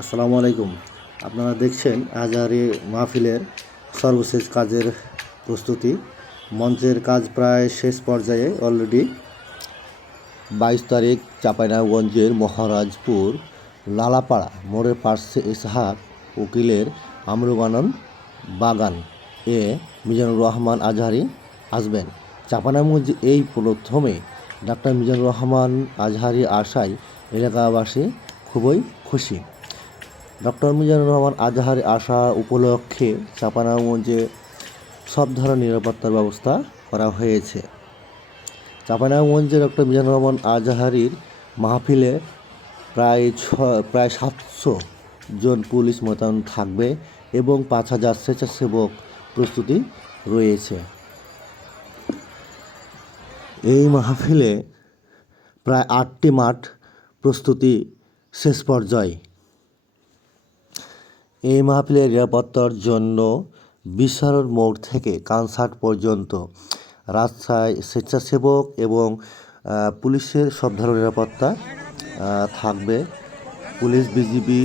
আসসালামু আলাইকুম। আপনারা দেখছেন আজহারি মাহফিলের সর্বশেষ কাজের প্রস্তুতি। মঞ্চের কাজ প্রায় শেষ পর্যায়ে। অলরেডি 22 তারিখ চাঁপাইনবাবগঞ্জের মহারাজপুর লালাপাড়া মোড়ের পাশে ইসহাক উকিলের আমরুগানন বাগান এ মিজানুর রহমান আজহারি আসবেন। চাঁপাইনবাবগঞ্জে এই প্রথমে ডাক্তার মিজানুর রহমান আজহারি আসায় এলাকাবাসী খুবই খুশি। ডক্টর মিজানুর রহমান আজহারি আসা উপলক্ষে চাঁপাইনবাবগঞ্জে সব ধরনের নিরাপত্তার ব্যবস্থা করা হয়েছে। চাঁপাইনবাবগঞ্জে ডক্টর মিজানুর রহমান আজহারির মাহফিলে প্রায় 700 জন পুলিশ মোতায়েন থাকবে এবং 5000 স্বেচ্ছাসেবক প্রস্তুতি রয়েছে। এই মাহফিলে প্রায় 8টি মাঠ প্রস্তুতি শেষ পর্যায়ে। এই মাহফিলের নিরাপত্তার জন্য বিশারদ মোড় থেকে কনসার্ট পর্যন্ত রাস্তায় স্বেচ্ছাসেবক এবং পুলিশের সব ধরনের নিরাপত্তা থাকবে। পুলিশ বিজিবি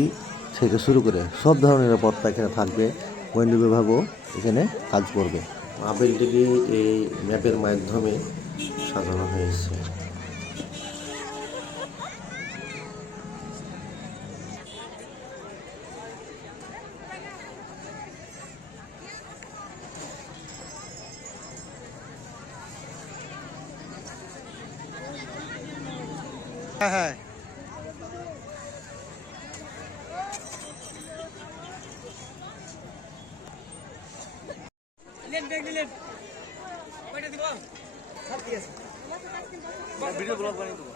থেকে শুরু করে সব ধরনের নিরাপত্তা এখানে থাকবে। গোয়েন্দা বিভাগও এখানে কাজ করবে। মাহফিলটিকে এই ম্যাপের মাধ্যমে সাজানো হয়েছে। হ্যাঁ ভিডিও ব্লগ বানিয়ে দেবো।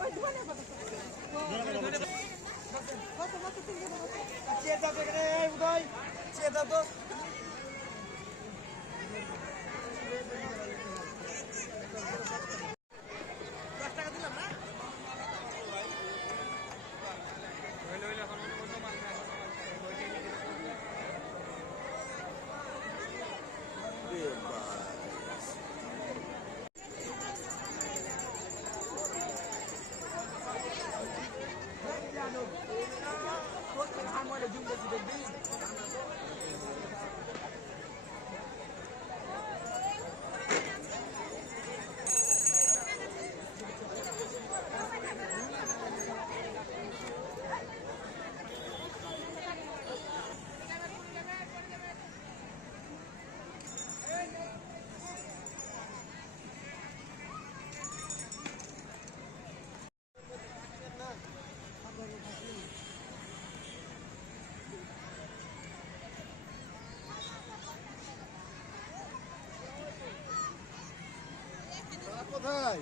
কোথায়